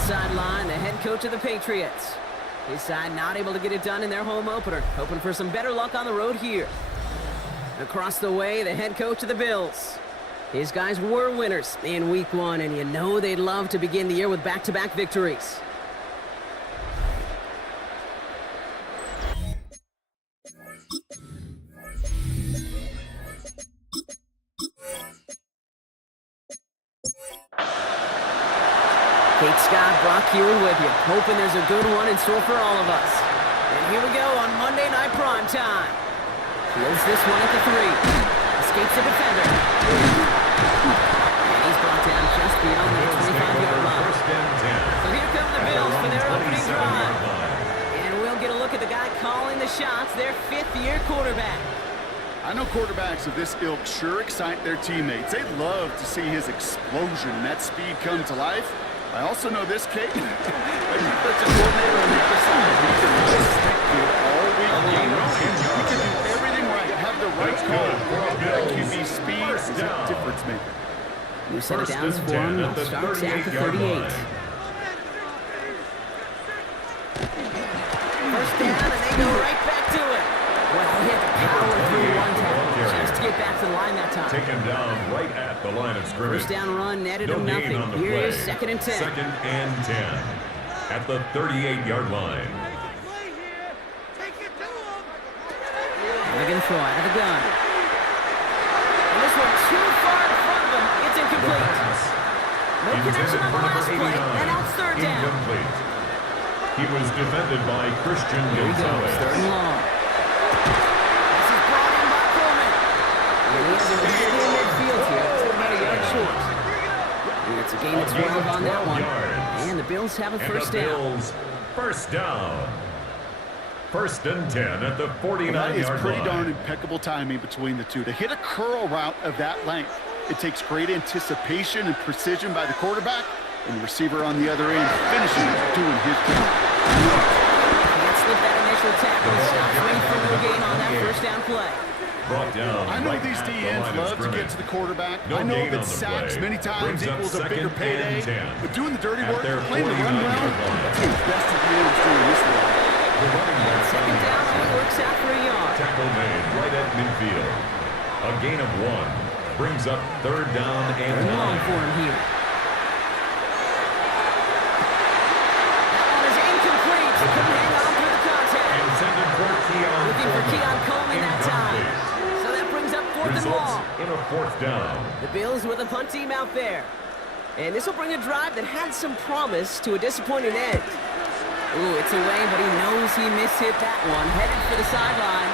Sideline, the head coach of the Patriots. His side not able to get it done in their home opener, hoping for some better luck on the road here. Across the way, the head coach of the Bills. His guys were winners in Week 1, and you know they'd love to begin the year with back-to-back victories. Kate Scott, Brock Hewitt with you, hoping there's a good one in store for all of us. And here we go on Monday Night Prime Time. Close this one at the 3. Escapes the defender. And he's brought down just beyond the 25-yard line. So here come the Bills for their opening drive. And we'll get a look at the guy calling the shots, their 5th-year quarterback. I know quarterbacks of this ilk sure excite their teammates. They love to see his explosion and that speed come to life. I also know this kid, like that's a coordinator on the other side. He can just stick to it all week long. He can do everything right, have the right call. That QB speed is a difference maker. New set of downs for him. Starts at the 38. First down, and they go right back to it. Well, he had to power through one tackle just to get it back to the line that time. Taken down right at the line of scrimmage. First down run, netted No him gain nothing. on the Here play. is 2nd and 10. 2nd and 10 at the 38-yard line. They're going to throw out of the gun. And this one too far in front of him. It's incomplete. No connection on the last play, and now it's 3rd down. Incomplete. He was defended by Christian Here he goes, Gonzalez. 3rd and long. This is brought in by Coleman. And he has a read in midfield here. It's about a yard short. And it's a gain of 12 on that one. And the Bills have a first down. Bills first down. 1st and 10 at the 49-yard line. That is pretty darn impeccable timing between the two. To hit a curl route of that length, it takes great anticipation and precision by the quarterback, and the receiver on the other end finishing doing his job. Can't slip that initial tackle. Stops waiting for no gain on that first down play. Brought down I know right these at the DNs line of love to get scrimmage. to the quarterback. No I know gain that on the sacks play. many times Brings up equals a bigger 2nd payday, and 10. but doing the dirty At work, their playing the run 49-yard well, line. that's the best of the ends doing this league. The running back 2nd down, and it works out for a yard. tackle made right at midfield. A gain of 1 brings up 3rd down and Long 9. for him here. That one is incomplete. Couldn't hang on through the contact. Intended for Keon Looking for Coleman. Keon Coleman that time. So that brings up 4th and Results long. in a 4th down. The Bills with a punt team out there. And this will bring a drive that had some promise to a disappointing end. Ooh, it's away, but he knows he mishit that one. Headed for the sideline.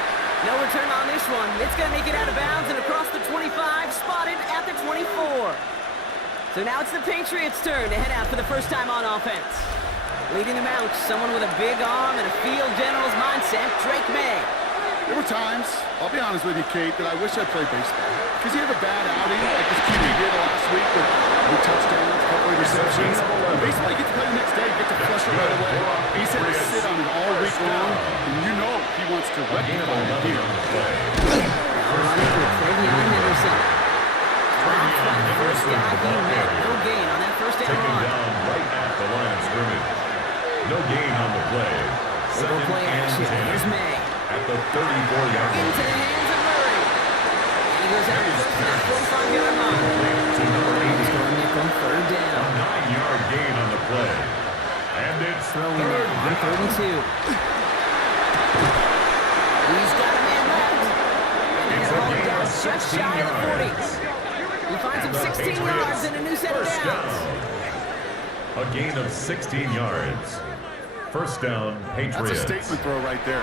No return on this one. It's going to make it out of bounds and across the 25, spotted at the 24. So now it's the Patriots' turn to head out for the first time on offense. Leading them out, someone with a big arm and a field general's mindset, Drake May. There were times, I'll be honest with you, Kate, that I wish I played baseball. Because you have a bad outing, like this QB did last week with 2 touchdowns, a couple of receptions. Baseball, you get to play the next day, you get to flush it right away. He's had to sit on it all week long, and you know he wants to rectify it here. Now running with Travion Henderson. Drops by the first guy he met. No gain on that first down Taken run. down right at the line of scrimmage. No gain on the play. Double 2nd play and action. 10 Here's May. at the 34-yard line. Into the hands of Murray. And he goes out first to that 45-yard line. To number 80. He's going nickel, 3rd A down. 9-yard gain on the play. And it's Throwing 3rd now on down. 32. He's got a man left. And It's they're a hauling gain down of just 16 shy of the 40. yards. He finds him The 16 Patriots yards and a new set of first downs. down. A gain of 16 yards. First down, That's Patriots. a statement throw right there.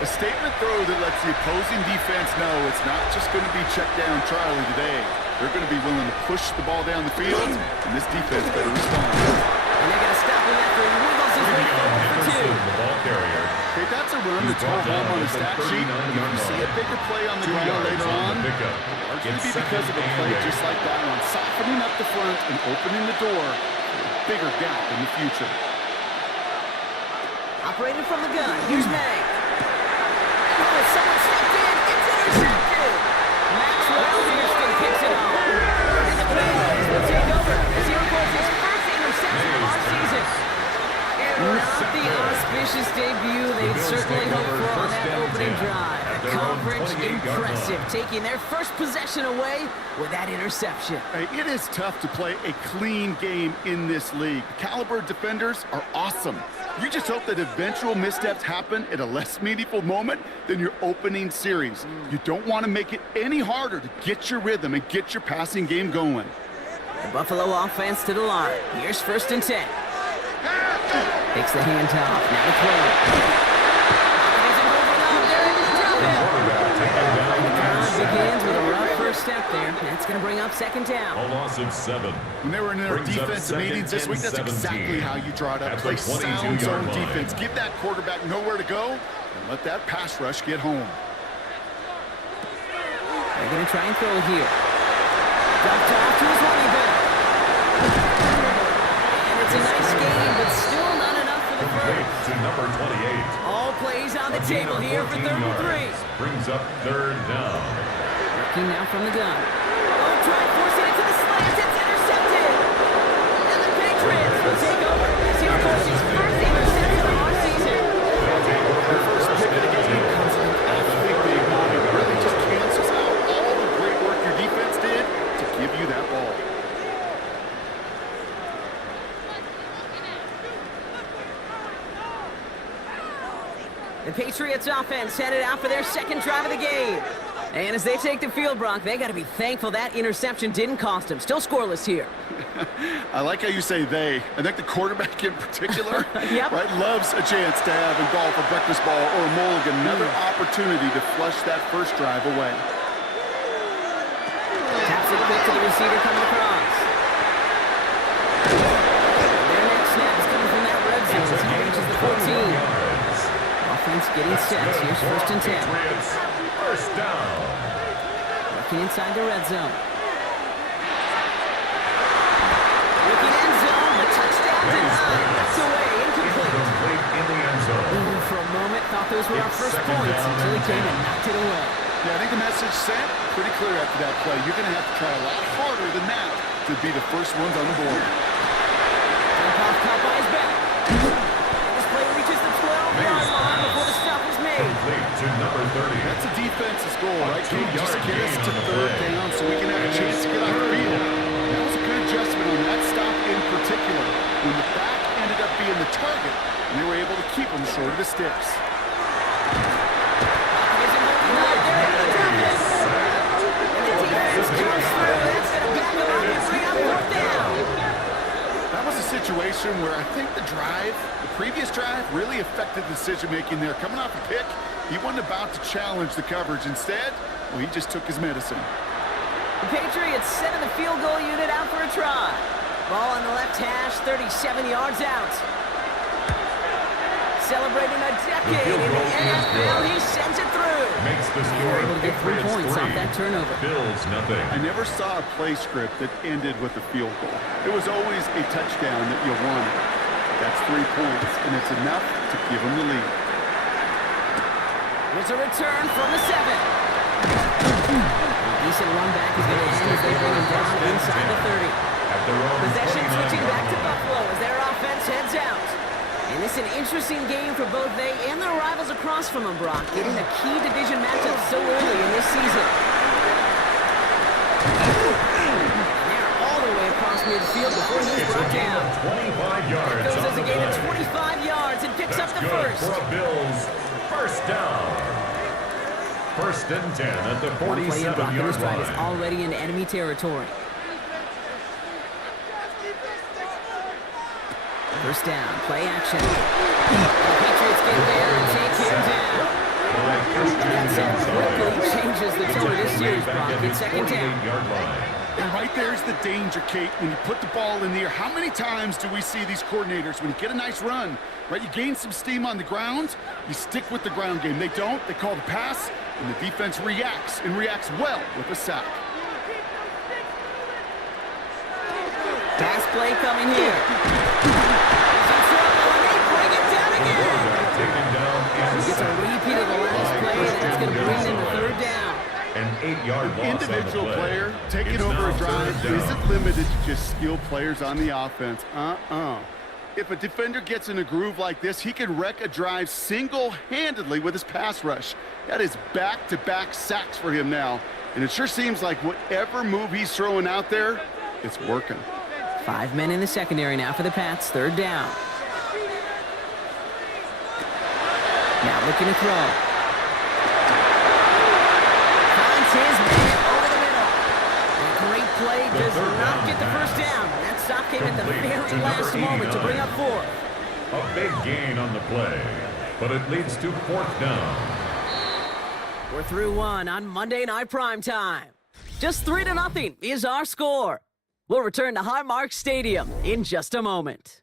A statement throw that lets the opposing defense know it's not just going to be check down Charlie today. They're going to be willing to push the ball down the field, and this defense better respond. And they're going to stop him after he wiggles his way Keon forward for 2. Henderson, the ball carrier. Okay, that's a run that's home on the stat sheet. If you see a bigger play on the 2 ground yards later on on, the pickup. largely It's be because of a 2nd and play 8. just like that one, softening up the front and opening the door for a bigger gap in the future. Operated from the gun. Here's May. Oh, someone stepped in. It's intercepted. Maxwell Houston picks it up. And the Bills will take over as he records his first interception of our season. Not the auspicious debut they'd certainly hoped for on that opening drive. The coverage impressive, taking their first possession away with that interception. Hey, it is tough to play a clean game in this league. The caliber of defenders are awesome. You just hope that eventual missteps happen at a less meaningful moment than your opening series. You don't want to make it any harder to get your rhythm and get your passing game going. The Buffalo offense to the line. Here's 1st and 10. Takes the handoff. Now to throw. Isn't moving up. There it is. Drop it. The drive begins with a rough first step there. That's going to bring up 2nd down. A loss of 7. When they were in their Brings up defensive 2nd meetings this and week, that's 17 exactly how you draw it up. at the Play sound 22-yard zone line. defense. Give that quarterback nowhere to go and let that pass rush get home. They're going to try and throw it here. Dropped off to his running back. And it's a nice game, but still not enough for the first. To number 28. All plays on the table here for 3rd and 3. Brings up 3rd down. Working now from the gun. Oh, try forcing it to the slant. It's intercepted. And the Patriots will take over as he records his first interception of our season. The first pick of the game comes in an awfully big moment. It really just cancels out all the The Patriots offense headed out for their second drive of the game. And as they take the field, Brock, they got to be thankful that interception didn't cost them. Still scoreless here. I like how you say they. I think the quarterback in particular Yep. right, loves a chance to have in golf a breakfast ball or a mulligan, another opportunity to flush that first drive away. Taps it quick to the receiver coming across. Their next snap is coming from that red zone as he reaches the 14. Offense getting set. Here's first and 10. First down. Looking inside the red zone. Looking end zone. The touchdown denied. That's away. Incomplete. Incomplete in the end zone. Ooh, for a moment, thought those were our first points until he came and knocked it away. Yeah, I think the message sent pretty clear after that play. You're going to have to try a lot harder than that to be the first ones on the board. Off caught by his back. This play reaches the 12-yard line before the stop is made. Complete to number 30. That's a defense's goal, right? Can you just 2-yard get us gain to on the third play. down so we can have a chance to get off the field? That was a good adjustment on that stop in particular. When the back ended up being the target, they were able to keep him short of the sticks. That was a situation where I think the previous drive, really affected decision-making there. Coming off a pick, he wasn't about to challenge the coverage. Instead, well, he just took his medicine. The Patriots sending the field goal unit out for a try. Ball on the left hash, 37 yards out. Celebrating a decade in the NFL, he sends it through. Makes the score Able to get 3 Patriots points 3. off that turnover. Bills nothing. I never saw a play script that ended with a field goal. It was always a touchdown that you wanted. That's 3 points, and it's enough to give them the lead. There's a return from the 7. A decent run back is going to end as they bring him down inside the 30. At their own Possession switching back to 29-yard line. Buffalo as their offense heads out. And it's an interesting game for both they and their rivals across from them, Brock, getting a key division matchup so early in this season. And they're all the way across midfield before he's It's a brought gain down. of 25 yards Goes on as a the gain of play. 25 yards and picks That's up the good first. for a Bills first down. First and 10 at the One play in, Brock, and this 47-yard drive is line. already in enemy territory. First down, play action. The Patriots get there and take him down. That quickly changes the tone of this series, Brock. It's second down. And right there's the danger, Kate. When you put the ball in the air, how many times do we see these coordinators, when you get a nice run, right, you gain some steam on the ground, you stick with the ground game. They don't, they call the pass, and the defense reacts, and reacts well with a sack. Pass play coming here. He's in trouble, and they bring it down again. It's a repeat of the last play, and that's going to bring them to third down. An 8-yard loss Individual on the play. player taking It's over now a drive third down. isn't limited to just skilled players on the offense. If a defender gets in a groove like this, he can wreck a drive single-handedly with his pass rush. That is back-to-back sacks for him now. And it sure seems like whatever move he's throwing out there, it's working. 5 men in the secondary now for the Pats. Third down. Now looking to throw. Finds his man over the middle. And a great play does not get the first down. That stop came at the very last moment to bring up 4. A big gain on the play, but it leads to fourth down. We're through 1 on Monday Night Primetime. Just 3-0 is our score. We'll return to Highmark Stadium in just a moment.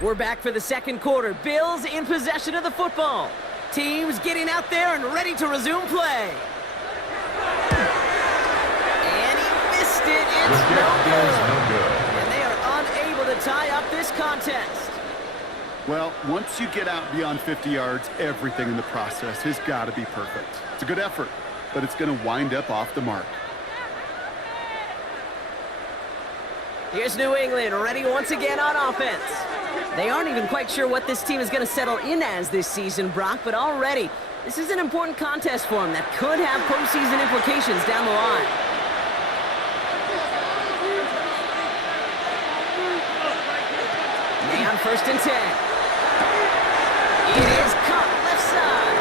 We're back for the second quarter. Bills in possession of the football. Teams getting out there and ready to resume play. And he missed it. It's no good. And they are unable to tie up this contest. Well, once you get out beyond 50 yards, everything in the process has got to be perfect. It's a good effort, but it's going to wind up off the mark. Here's New England ready once again on offense. They aren't even quite sure what this team is going to settle in as this season, Brock, but already this is an important contest for them that could have postseason implications down the line. first and 10. It is caught left side.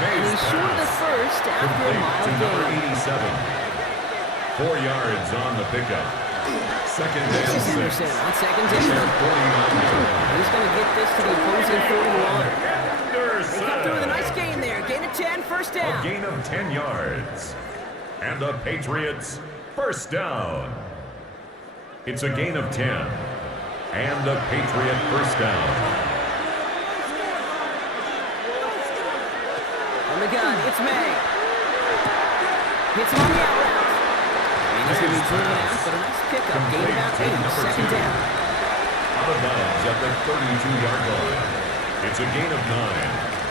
And he's short of the first after a mile number gain. 87. 4 yards on the pickup. Second This and is 6. Henderson on second down. He's going to get this to the opposing 41. They come through with a nice gain there. Gain of 10, first A down. gain of 10 yards. And the Patriots first down. It's a gain of 10. And the Patriot first down. On the gun, it's May. Hits him on the out route. And he's going to be driven out, but a nice pickup. Gain about 8, second down. Out of bounds at the 32-yard line. It's a gain of 9.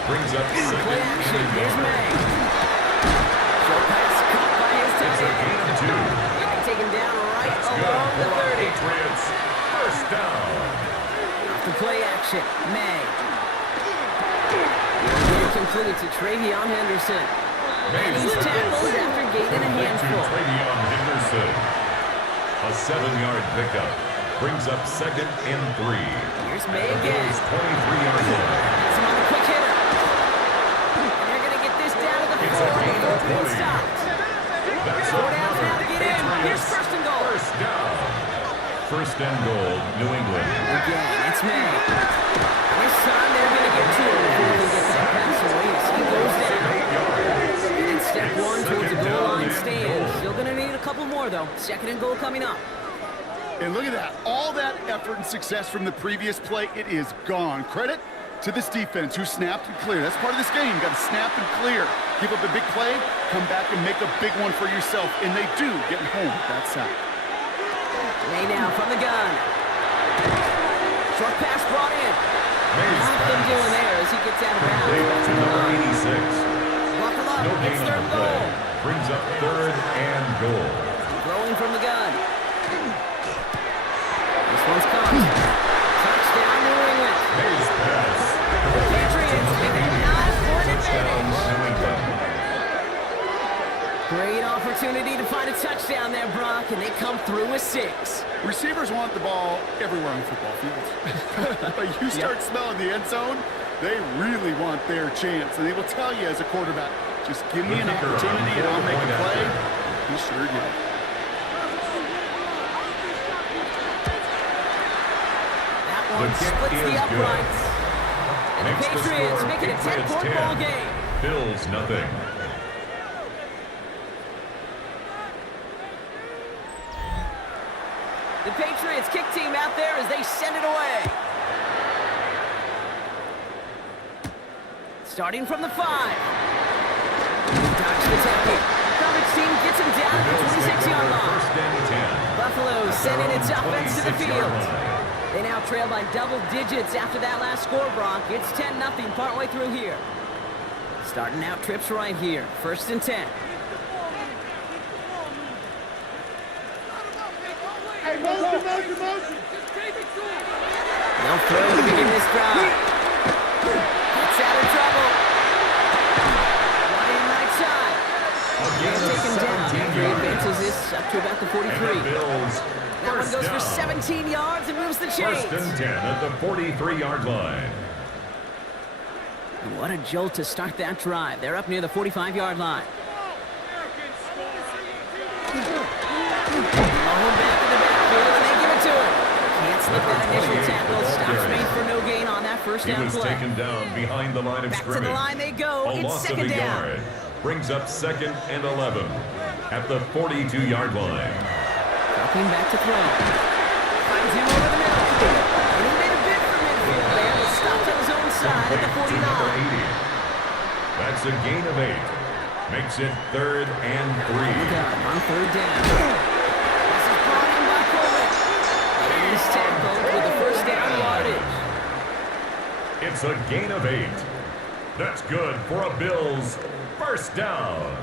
Brings up second Play action, and here's 1. May. Short pass caught by his It's tight a end. gain of 2. And taken down right That's good along the for our 30. Patriots. First down. After play action, May. Get it completed to Travion Henderson. And he's tackled after gaining a handful. Travion Henderson. A 7-yard pickup. Brings up second and 3. Here's May again. 23-yard line. That's him on the quick hitter. And they're going to get this down to the 4. Third and stopped. That's 4 downs now to get in. Here's Patriots. first and goal. First down. First and goal, New England. Again, it's May. This time they're going to get to it before they get that pass away as he goes down. 8 yards. And in step 1 towards the goal line Second stand. down and goal. Still going to need a couple more, though. Second and goal coming up. And look at that. All that effort and success from the previous play, it is gone. Credit to this defense who snapped and cleared. That's part of this game. You got to snap and clear. Give up a big play, come back and make a big one for yourself. And they do get home with that sack. May now from the gun. Short pass brought in. Nothing doing there as he gets out of bounds. Complete to number 86. Buckle up. No gain It's on third the and play. goal. Brings up third and goal. Throwing from the gun. This one's caught. Touchdown, New England. Hayes pass. Patriots make it 9-point Touchdown, advantage. New England. Great opportunity to find a touchdown there, Brock, and they come through with 6. Receivers want the ball everywhere on football fields. But you start smelling the end zone, they really want their chance. And they will tell you as a quarterback, just give me an opportunity and I'll make a play. He sure did. That one splits the uprights. And the Makes the Patriots score make it a Patriots 10-point 10. ball game. Bills nothing. The Patriots kick team out there as they send it away. Starting from the 5. Dodge the tackle. Coverage team gets him down at the 26-yard line. First and 10. Buffalo sending its offense to the 26-yard field. line. They now trail by double digits after that last score, Brock. It's 10-0 partway through here. Starting out trips right here. First and 10. They'll throw to begin this drive. It's out of trouble. Running right side. Taken down after he advances this up to about the 43. And the Bills That one first goes for down. 17 yards and moves the chains. First and 10 at the 43-yard line. And what a jolt to start that drive. They're up near the 45-yard line. Mahomes back in the backfield, and they give it to him. Can't slip that initial tackle. Stops made for no gain on that first He down was play. taken down behind the line of Back to scrimmage. the line they go. A It's loss of second a down. yard. Brings up second and 11 at the 42-yard line. Dropping back to throw. Finds him over the middle. And he made a bid for midfield there, but stopped on his own side at the Complete to number 49. 80. That's a gain of 8. Makes it third and 3. On third down. This is brought in by Coleman. And he's tackled with the first down yardage. It's a gain of 8. That's good for a Bills first down.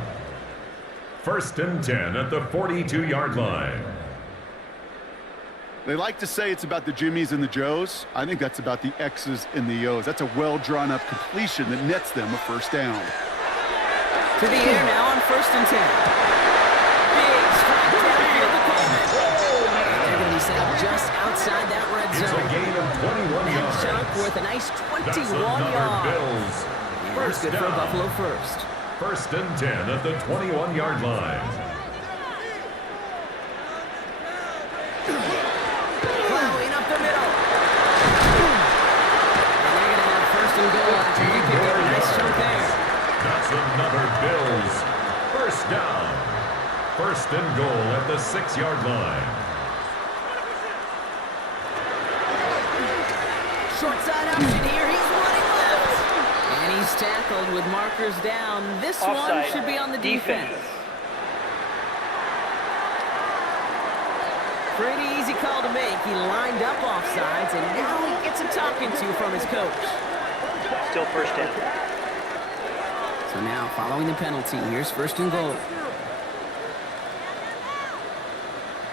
First and 10 at the 42-yard line. They like to say it's about the Jimmies and the Joes. I think that's about the X's and the O's. That's a well-drawn-up completion that nets them a first down. To the air now on first and 10. Big strike downfield to Coleman. They're going to be set up just outside that red It's zone. a gain of 21 That yards. chunk worth a nice That's 21 another yards. Bills. And First good for a down. Buffalo first. 1st and 10 at the 21-yard line. Plowing up the middle. And they're going to have 1st and goal after he picked up a nice chunk there. That's another Bills. First down. 1st and goal at the 6-yard line. Short side option here. He's running left. And he's tackled with markers down. This one Offside. should be on the defense. Pretty easy call to make. He lined up offsides, and now he gets a talking to from his coach. Still first down. So now, following the penalty, here's 1st and goal.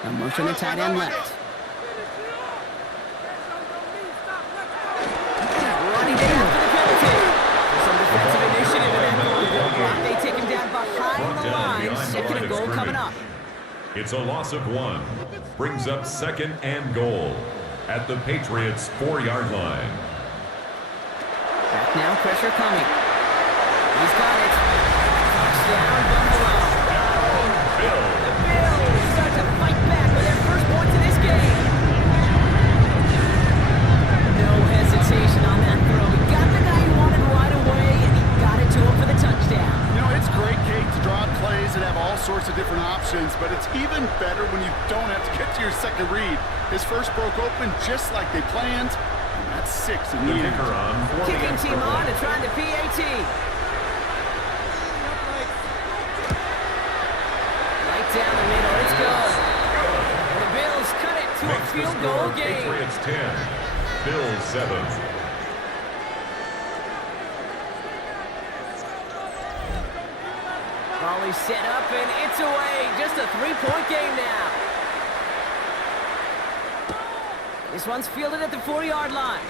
A motion to tight end left. Running down after the penalty. Some defensive initiative in that goal. Brock, they take him down behind the line. 2nd and goal coming up. It's a loss of 1. Brings up 2nd and goal at the Patriots' 4-yard line. Back now, pressure coming. He's got it. Touchdown, Buffalo. Bills. The Bills start to fight back with their first points in this game. No hesitation on that throw. He got the guy he wanted right away, and he got it to him for the touchdown. You know, it's great, Kate, to draw up plays and have all sorts of different options, but it's even better when you don't have to get to your second read. His first broke open just like they planned, and that's 6 in The the end. kicker on for the Kicking extra team on point. to try the PAT. Right down the middle. It's good. The Bills cut it to a Makes the field score goal game. Patriots 10. Bills 7. Volley set up, and it's away. Just a 3-point game now. This one's fielded at the 4-yard line.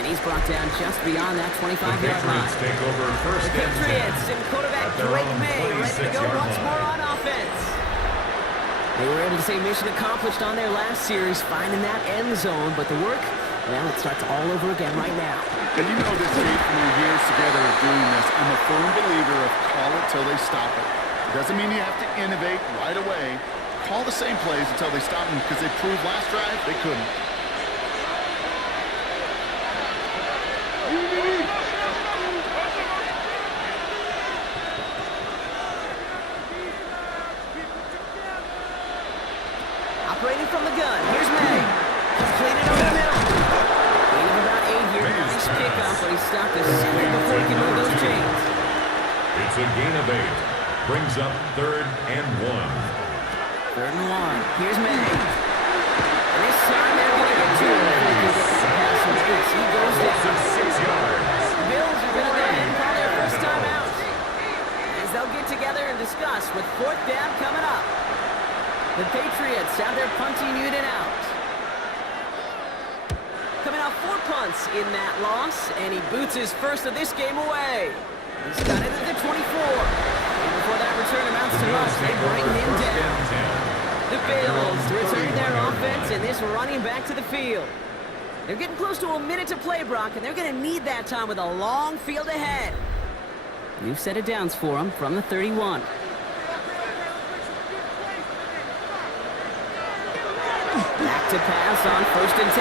And he's brought down just beyond that 25-yard line. Patriots take over The 1st and 10. Patriots and quarterback At their Drake own May ready to go 26-yard once line. more on offense. They were able to say mission accomplished on their last series, finding that end zone, but the work, well, it starts all over again right now. And you know this, Kate, from your years together of doing this, I'm a firm believer of call it till they stop it. It doesn't mean you have to innovate right away. Call the same plays until they stop them, because they proved last drive they couldn't. Operating from the gun, here's May. Completed over the middle. Gain of about 8 here. Nice pickup, but he stopped a second before he can move those chains. It's a gain of 8. Brings up 3rd and 1. 3rd and 1. Here's May. And this time they're going to get 2 before he can get that pass from Bates. He goes Loss down. of 6 yards. The Bills are going to go ahead and call their first time out. As they'll get together and discuss with 4th down coming up. The Patriots have their punting unit out. Coming off 4 punts in that loss, and he boots his first of this game away. He's got it at the 24. And before that return amounts to much, they bring him down. The Bills return their offense, and this running back to the field. They're getting close to a minute to play, Brock, and they're going to need that time with a long field ahead. New set of downs for them from the 31. Back to pass on 1st and 10.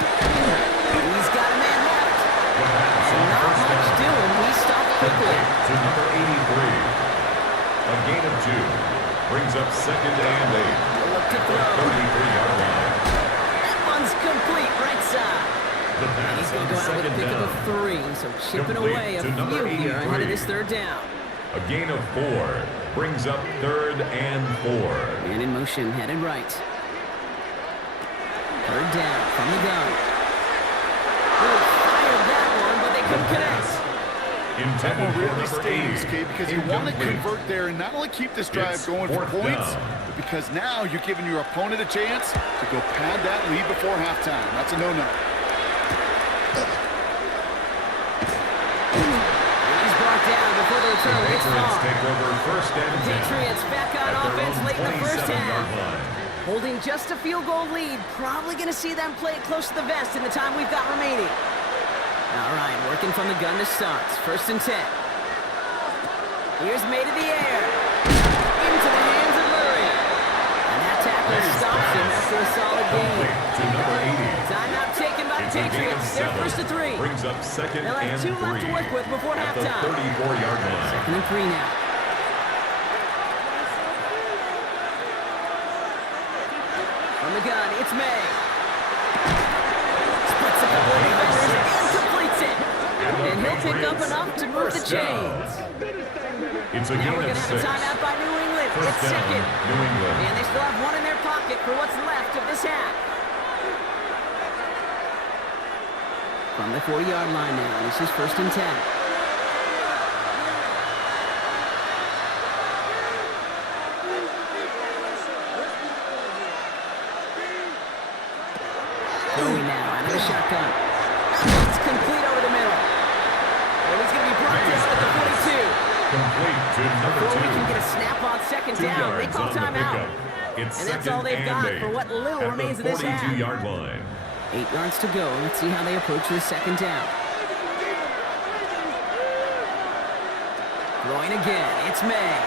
He's got a man left. And not much doing. He stopped quickly. To number 83. A gain of 2. Brings up 2nd and 8. Look to The throw. 33-yard line. That one's complete right side. The He's pass going on to go out with a 2nd pickup of down. 3, so chipping Complete away a to number few here ahead of 83. this 3rd down. A gain of 4. Brings up 3rd and 4. Man in motion, headed right. 3rd down from the gun. They fired that one, but they couldn't connect. That Intended one for really number stings, 8. Kate, because you want to Incomplete. convert there and not only keep this drive It's going for 4th points, down. but because now you're giving your opponent a chance to go pad that lead before halftime. That's a no-no. He's brought down before the return. It's Patriots far. take over 1st and 10. Patriots back on At their offense own late in the first 27-yard half. line. Holding just a field goal lead. Probably going to see them play it close to the vest in the time we've got remaining. All right, working from the gun to start. 1st and 10. Here's made in the air. Into the hands of Murray. And that tackle stops him after a solid gain. To number 80. Timeout taken by the Patriots. They're 1st and 3. Brings up 2nd They'll have and 2 3. left to work with before At the halftime. 34-yard line. 2nd and 3 now. From the gun, it's May. Splits a couple of defenders and completes it. And he'll pick up enough to move the chains. It's a Now gain we're going of to have a 6. timeout by New England. First It's down, 2nd. New England. And they still have 1 in their pocket for what's left of this half. From the 40-yard line now, this is 1st and 10. Going now, out of the shotgun. It's complete over the middle. And he's going to be brought down at the 42. Complete to number Before 2. we can get a snap on 2nd 2 down, they yards call on the timeout. pickup. It's And that's 2nd all they've and got 8 for what little at remains the of this half. 42-yard line. 8 yards to go. Let's see how they approach this 2nd down. Throwing again. It's May. And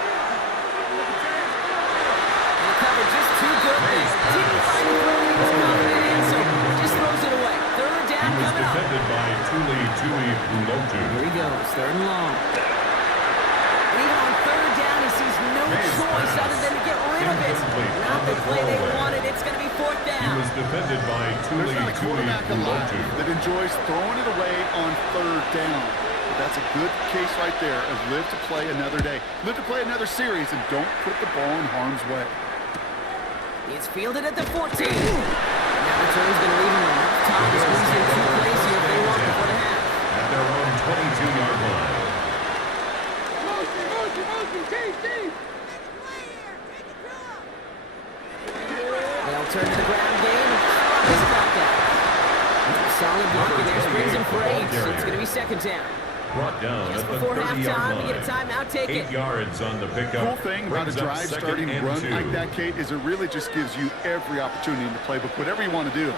the cover just too good there. Didn't find the throw he was confident in, so just throws it away. 3rd down He was coming up. defended by Tuli Ulotu. Here he goes. 3rd and long. And even on 3rd down, he sees no choice other than to get rid of it. Not the play they wanted. It's going to be 4th He down. was defended by There's not a quarterback alive Ulotu. that enjoys throwing it away on 3rd down. But that's a good case right there of live to play another day. Live to play another series and don't put the ball in harm's way. It's fielded at the 14. Now the turn's going to leave him enough time to squeeze in 2 plays here if they want before the half. At their own 22-yard line. They'll turn to the ground game and drop his back out. Solid blocking there, springs him for 8, so it's going to be 2nd down. Brought down Just at the before 30-yard halftime, we line. get a timeout taken. 8 yards on the pickup. Cool thing about a Brings up drive 2nd starting and run 2. like that, Kate, is it really just gives you every opportunity in the playbook, whatever you want to do.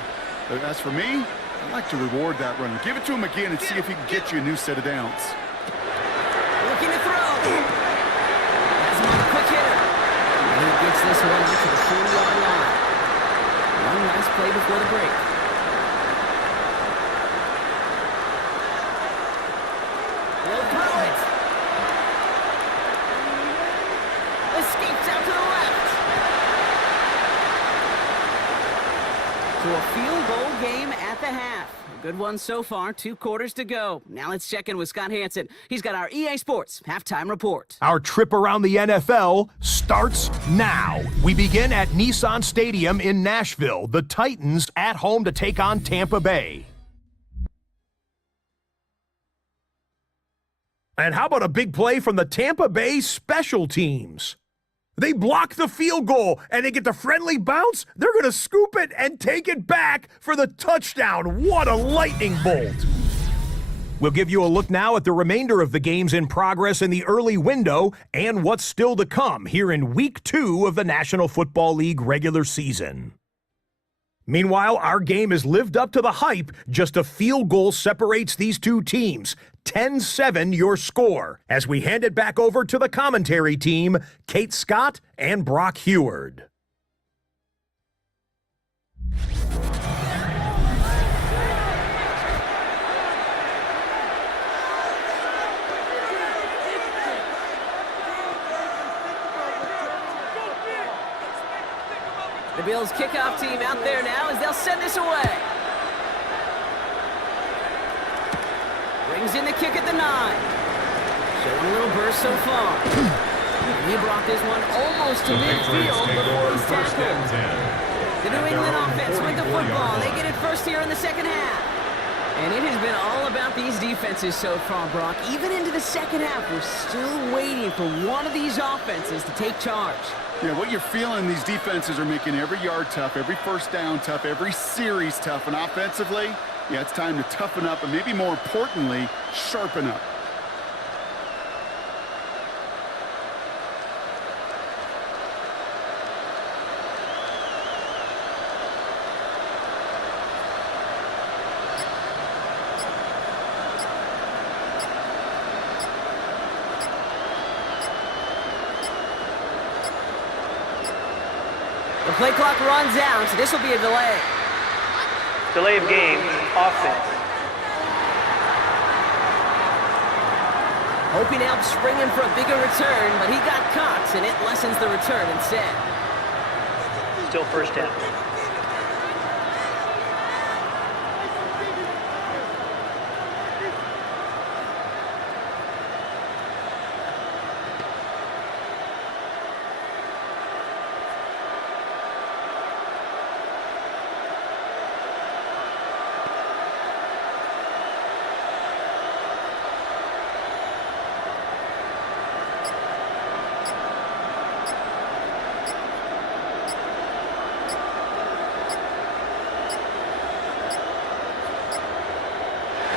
But as for me, I like to reward that run. Give it to him again and see if he can get you a new set of downs. Looking to throw. Has him on a quick hitter. And he gets this one out to the 40-yard line. One last play before the break. He'll throw it. Escapes out to the left. To a field goal game at the half. A good one so far. 2 quarters to go. Now let's check in with Scott Hansen. He's got our EA Sports halftime report. Our trip around the NFL starts now. We begin at Nissan Stadium in Nashville. The Titans at home to take on Tampa Bay. And how about a big play from the Tampa Bay special teams? They block the field goal, and they get the friendly bounce. They're going to scoop it and take it back for the touchdown. What a lightning bolt. We'll give you a look now at the remainder of the games in progress in the early window and what's still to come here in Week 2 of the National Football League regular season. Meanwhile, our game has lived up to the hype. Just a field goal separates these two teams. 10-7 your score. As we hand it back over to the commentary team, Kate Scott and Brock Heward. The Bills kickoff team out there now as they'll send this away. Brings in the kick at the 9. Showing a little burst so far. And he brought this one almost to midfield before he's tackled. The New England offense with the football. They get it first here in the 2nd half. And it has been all about these defenses so far, Brock. Even into the 2nd half, we're still waiting for one of these offenses to take charge. Yeah, what you're feeling, these defenses are making every yard tough, every first down tough, every series tough. And offensively, yeah, it's time to toughen up and maybe more importantly, sharpen up. play clock runs out, so this will be a delay. Delay of game, offense. Hoping to help spring him for a bigger return, but he got caught, and it lessens the return instead. Still first down.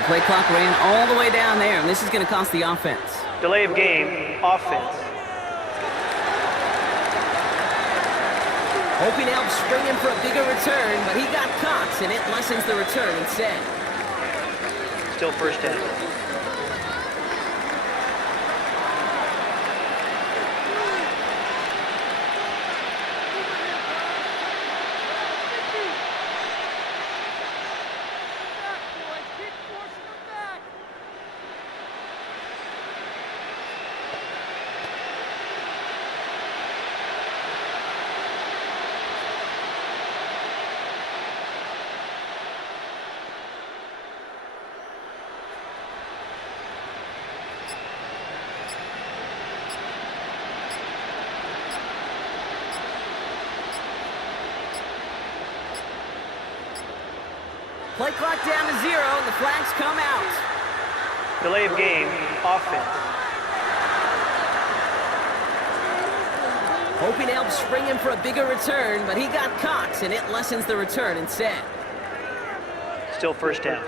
Play clock ran all the way down there, and this is going to cost the offense. Delay of game, offense. Hoping to help spring him for a bigger return, but he got caught, and it lessens the return instead. Still first down. Play clock down to 0, and the flags come out. Delay of game, offense. Hoping to help spring him for a bigger return, but he got caught, and it lessens the return instead. Still first down.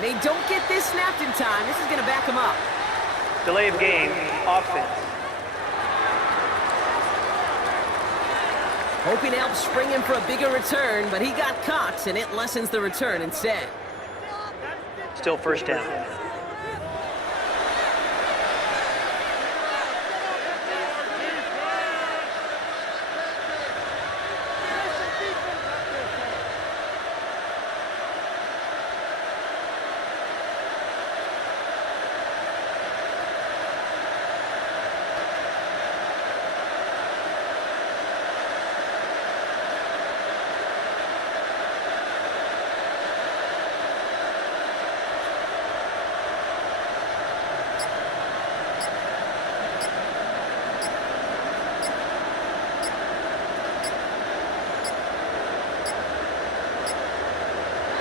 They don't get this snapped in time. This is going to back him up. Delay of game, offense. Hoping to help spring him for a bigger return, but he got caught, and it lessens the return instead. Still first down.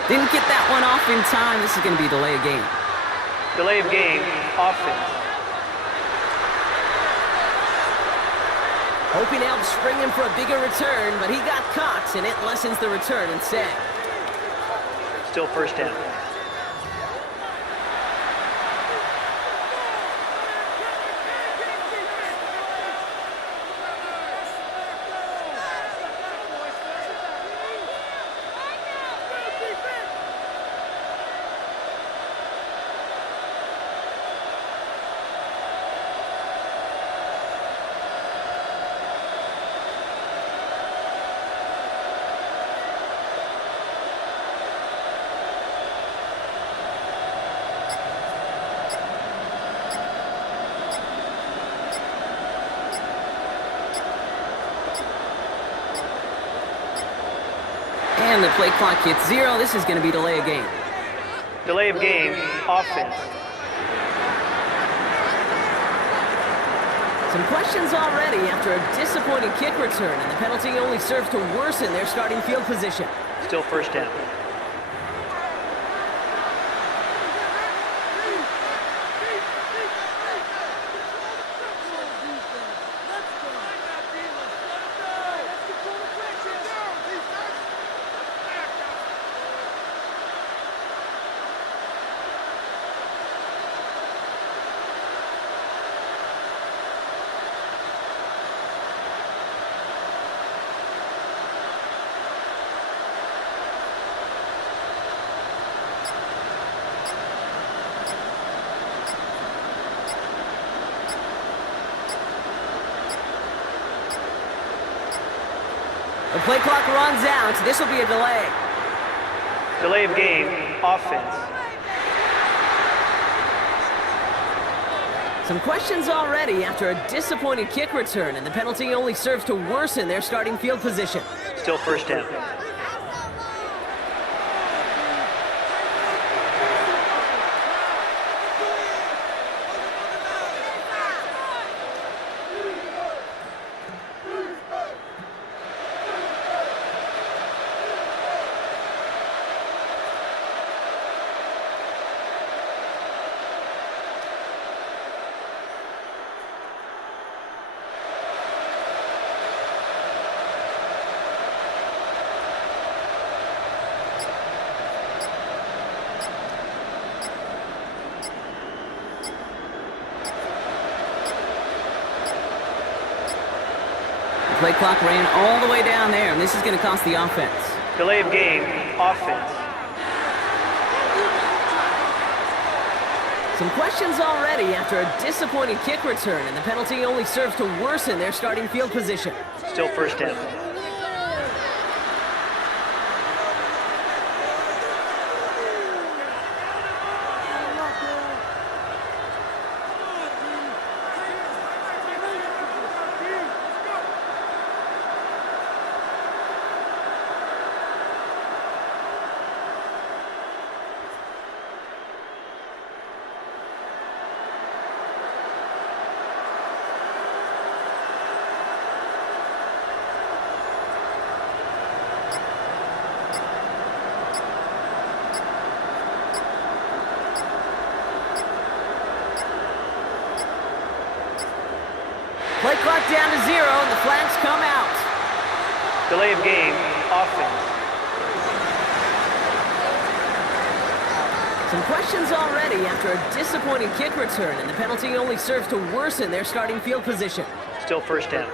Didn't get that one off in time. This is going to be a delay of game. Delay of game, offense. Hoping to help spring him for a bigger return, but he got caught, and it lessens the return instead. Still first down. And the play clock hits 0. This is going to be delay of game. Delay of game, offense. Some questions already after a disappointing kick return, and the penalty only serves to worsen their starting field position. Still first down. The play clock runs out. This will be a delay. Delay of game, offense. Some questions already after a disappointing kick return, and the penalty only serves to worsen their starting field position. Still first down. Play clock ran all the way down there, and this is going to cost the offense. Delay of game, offense. Some questions already after a disappointing kick return, and the penalty only serves to worsen their starting field position. Still first down. Play clock down to 0, and the flags come out. Delay of game, offense. Some questions already after a disappointing kick return, and the penalty only serves to worsen their starting field position. Still first down.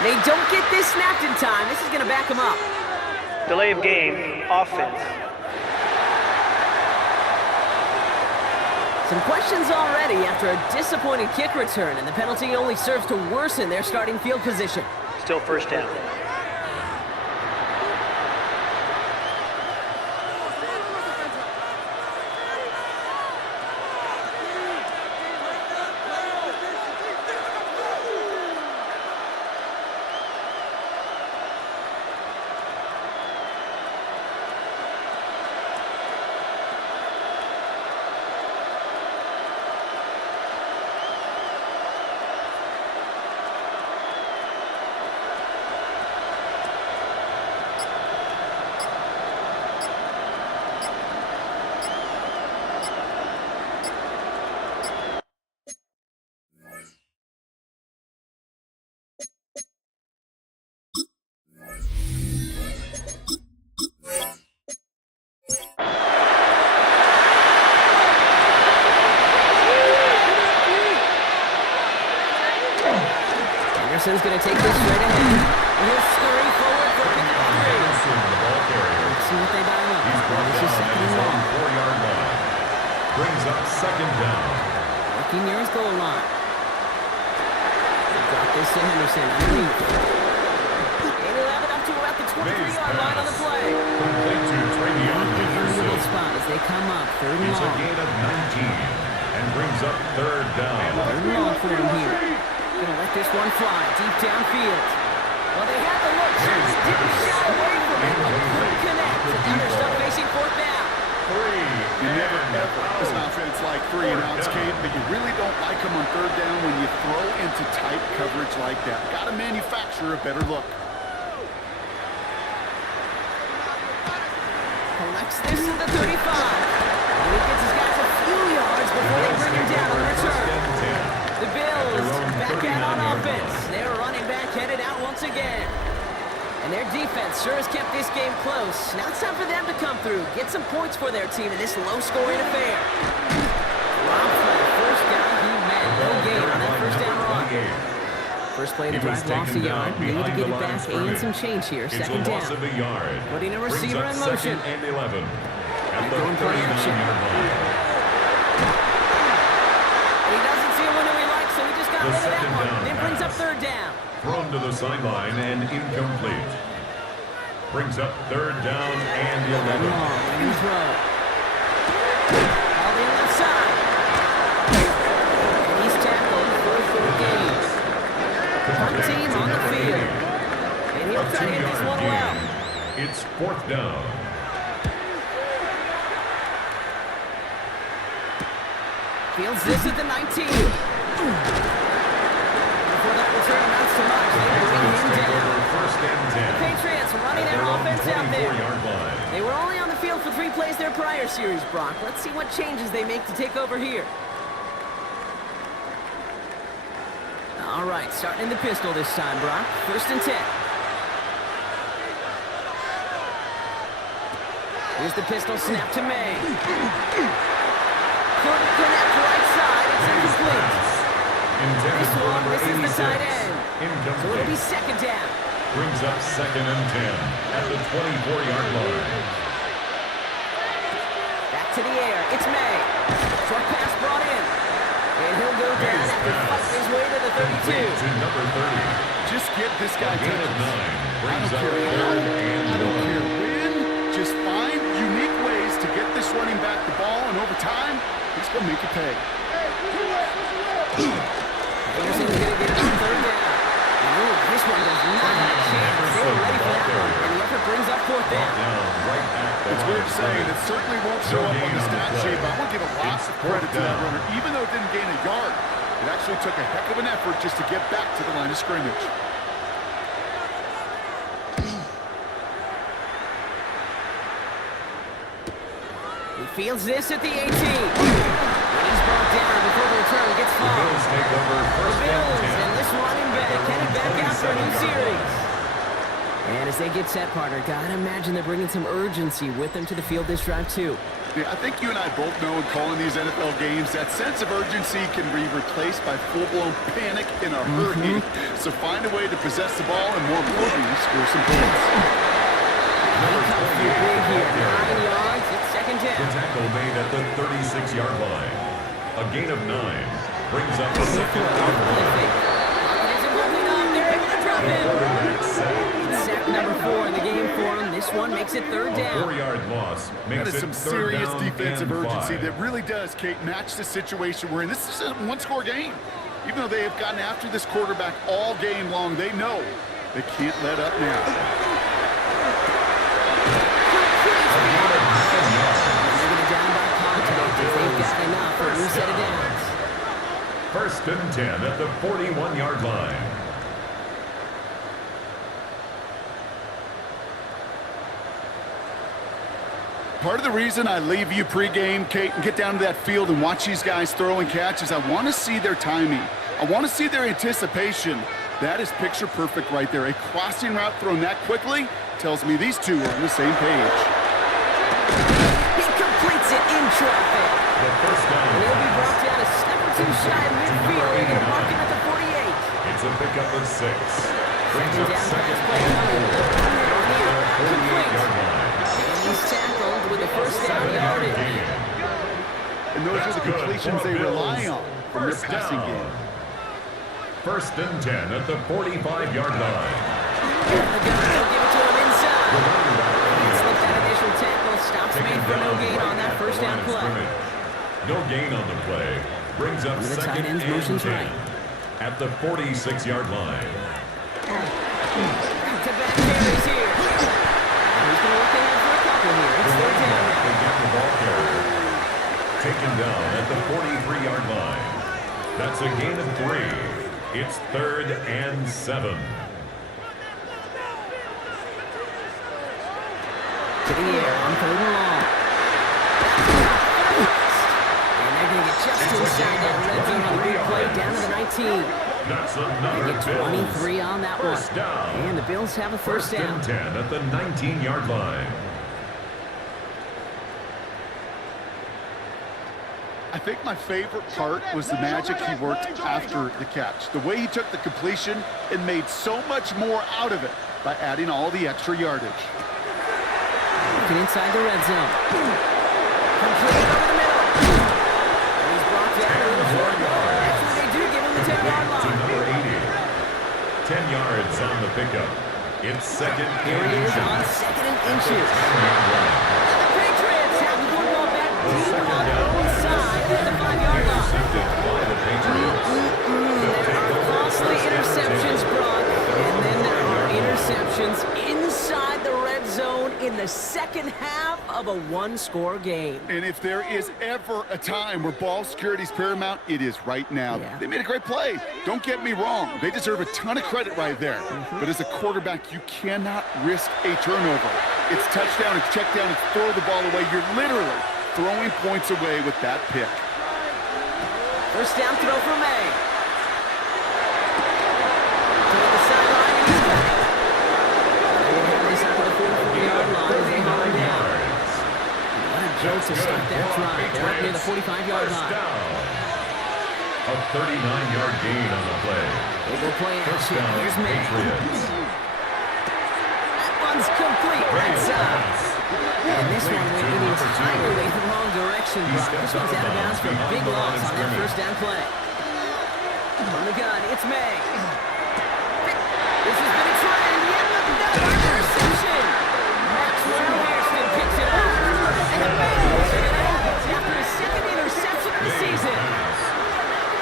They don't get this snapped in time. This is going to back them up. Delay of game, offense. Some questions already after a disappointing kick return, and the penalty only serves to worsen their starting field position. Still first down. Anderson's going to take this straight ahead. And he'll scurry forward for a pick of 3. Let's see what they dial up. This is second and long. 4-yard line. Brings up second down. Working near his goal line. Drop this to Henderson underneath. And he'll have it up to about the 23-yard line on the play. Complete to Travion In a Henderson. good spot as they come up. Third and It's a long. gain of 19 and brings up third down. Third and long for him here. Gonna let this one fly deep downfield. Well, they had the look, so they didn't shy away from it. A good connect, and now they're stuck facing fourth down. You never ever this offense like 3 and outs, Kate, but you really don't like them on third down when you throw into tight coverage like that. Got to manufacture a better look. Collects this at the 35. And he gets his guys a few yards before they bring him down on the return. The Bills back out on offense. They're running back headed out once again. And their defense sure has kept this game close. Now it's time for them to come through, get some points for their team in this low-scoring affair. Rob for the first down, he met no gain on that first down run. First play of the drive, lost a yard. Need to get it back and some change here. Second down. Putting a receiver in motion. And 11. At the Going play action. 39-yard line. He doesn't see a window he likes, so he just got rid of that one. It brings up third down. Thrown to the sideline and incomplete. Brings up third down and 11. Long throw. All the left side. And he's tackled for a third gain. One team on the field. And he'll try to hit this one well. It's fourth down. Fields this at the 19. Before that return amounts to much, they bring him down. First and 10. The Patriots running their offense out there. They were only on the field for 3 plays their prior series, Brock. Let's see what changes they make to take over here. All right, starting in the pistol this time, Brock. First and 10. Here's the pistol snap to May. Couldn't connect right side. It's incomplete. This one, this is the tight end. So it'll be second down. Brings up second and 10 at the 24-yard line. Back to the air. It's May. Short pass brought in. And he'll go down after fighting his way to the 32. To number 30. Just get this guy Gain of touches. 9. Brings up care third and I don't 1. care when. Just find unique ways to get this running back the ball, and over time, he's going to make it pay. Anderson's going to get it on third down. And this one does not have a chance. They were ready for that one. And the effort brings up fourth down. Right at the It's weird to say, and it certainly won't show up on the stat sheet, but I want to give a lot of credit to that runner. Even though it didn't gain a yard, it actually took a heck of an effort just to get back to the line of scrimmage. He fields this at the 18. He's brought down before the return gets far. Bills take over The first Bills and 10. and this running back headed back out for a new series. And as they get set, partner, gotta imagine they're bringing some urgency with them to the field this drive too. Yeah, I think you and I both know in calling these NFL games, that sense of urgency can be replaced by full-blown panic in a hurry. So find a way to possess the ball and, more importantly, score some points. They come through big here. 9 yards, it's second The down. tackle made at the 36-yard line. A gain of 9 brings up the second down. It isn't holding up. They're able to drop him. Quarterback sack. Sack number 4 in the game for him. This one makes it third A down. 4-yard loss makes That is it some third serious down defensive and urgency 5. that really does, Kate, match the situation we're in. This is a one-score game. Even though they have gotten after this quarterback all game long, they know they can't let up now. Down by contact as they've got enough for a new set of downs. First and 10 at the 41-yard line. Part of the reason I leave you pregame, Kate, and get down to that field and watch these guys throw and catch is I want to see their timing. I want to see their anticipation. That is picture perfect right there. A crossing route thrown that quickly tells me these two are on the same page. He completes it in traffic. The first down. And he'll be brought down a step or two shy of midfield. They're going to mark him at the 48. It's a pickup of 6. Brings Second up down second pass play coming. at the 48-yard line. And he's tackled with the first down yardage. And those are the Good completions for they Bills. rely on from their First passing down. game. First and 10 at the 45-yard line. And the gun will give it to him inside. He slipped that initial tackle. Stops made for no gain on that first down play. No gain on the play. Brings up The tight second end's and motion's 10 right. at the 46-yard line. Back-to-back carries here. He's going to work it out for a couple here. It's third down now. They get the ball carrier. Taken down at the 43-yard line. That's a gain of 3. It's third and 7. To the air on third and long. And they're going to get just inside that red zone on the big play down to the 19. That's They another get Bills 23 on that one. first down. And the Bills have a first down. and 10 at the 19-yard line. I think my favorite part was the magic he worked after the catch. The way he took the completion and made so much more out of it by adding all the extra yardage. Looking inside the red zone. Complete over the middle. And he's brought down a little short. That's what they do, give him the 10-yard To line. number 80. 10 yards on the pickup. It's second Here and it is on inches. second and inches. 10-yard line. And the Patriots have the football back deep Second on their down. own side at the 5-yard line. Intercepted by the Patriots. They'll take over Costly first and interceptions, 10 Brock. at the And then there are 45-yard line. interceptions inside the red zone in the second half of a one-score game. And if there is ever a time where ball security is paramount, it is right now. Yeah. They made a great play. Don't get me wrong. They deserve a ton of credit right there. But as a quarterback, you cannot risk a turnover. It's touchdown, it's check down, it's throw the ball away. You're literally throwing points away with that pick. First down throw for May. To the sideline, and he's back. They have this up to the 44-yard line as they hold him down. What a jolt to start that drive. They're up near the 45-yard First line. down. A 39-yard gain on the play. They go play First action. down, Here's May. Patriots. That one's complete. That's and this one went in entirely the wrong direction, Brock. This one's out of bounds for a big loss on that first down play. From the gun, it's May. This has been a trend. Yet another interception. Maxwell Hairston picks it up. And the Bills are going to have it after his second interception of the season.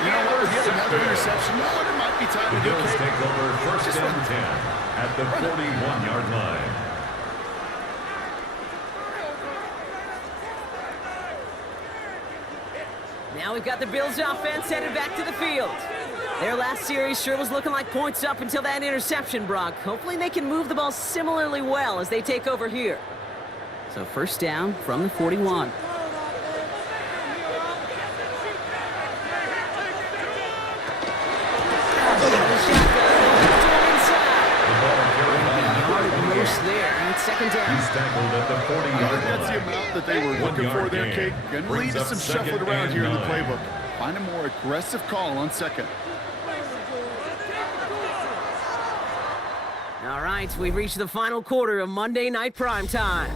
You know what? Get another interception. You know what? It might be time The to Bills get take over first and 10 at the 41-yard line. Now we've got the Bills offense headed back to the field. Their last series sure was looking like points up until that interception, Brock. Hopefully they can move the ball similarly well as they take over here. So first down from the 41. There, and it's second down. He's tackled at the 40-yard That's the line. amount that they were 1 looking for yard there, gain. Kate. Going to lead Brings to up some second shuffling around and here in the 9. playbook. Find a more aggressive call on second. All right, we've reached the final quarter of Monday Night Primetime.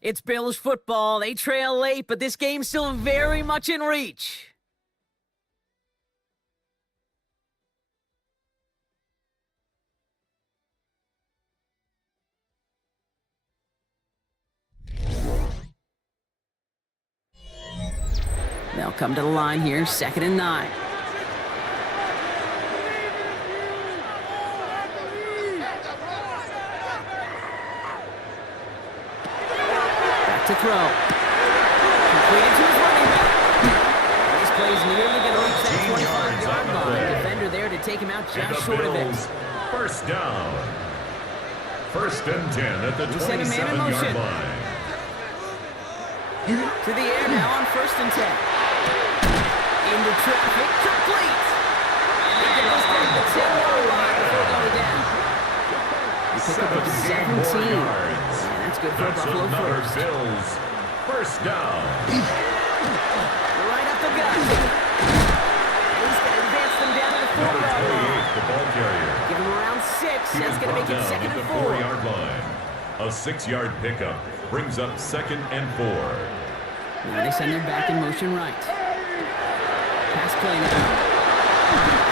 It's Bills football. They trail late, but this game's still very much in reach. They'll come to the line here, second and 9. Back to throw. Completed to his running back. This play's nearly going to reach that 25-yard line. Defender there to take him out And just the short of it. Bills first down. First and 10 at the He sent a man in motion. 27-yard line. To the air now on first and 10. Into traffic, complete. And they get this down to the 10-yard line before going down. He picked up a 17. yards. And that's good for a That's Buffalo another first. Bills first down. Right up the gut. He's going to advance them down to the Number 4-yard line. 28, the ball carrier. Give him around 6. He That's is going to brought make it down second at the and 4. 4-yard line. A 6-yard pickup brings up second and 4. Now they send him back in motion right. Pass play now.